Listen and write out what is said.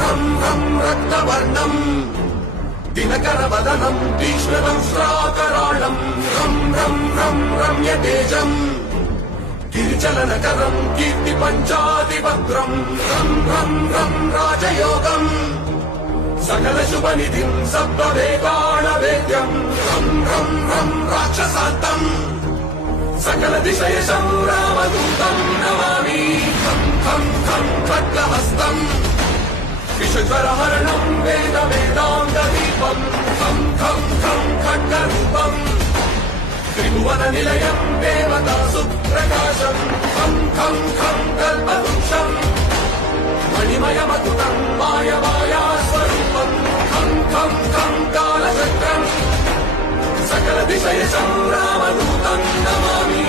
रं रं रक्तवर्णम् दिनकरवदनम् तीक्ष्णदंष्ट्राकराळम् रं रं रं रम्यतेजम् गिरिचलनकरम् कीर्तिपञ्चादिभद्रम् रं रं रं राजयोगम् सकलशुभनिधिम् सप्तवेदाणवेद्यम् रं रं रं राक्षसान्तम् सकलदिशयशम् रामदूतम् नमामि खं खं खं खड्गहस्तम् विषज्वरहरणम् वेदवेदान्तदीपम् खं खं खं खड्गरूपम् त्रिभुवननिलयम् देवतासुप्रकाशम् खं खं खं कल्पवृक्षम् मणिमयमतुतम् मायमायास्वरूपम् खं खं खं कालचक्रम् सकलदिशयशम् रामदूतम् नमामि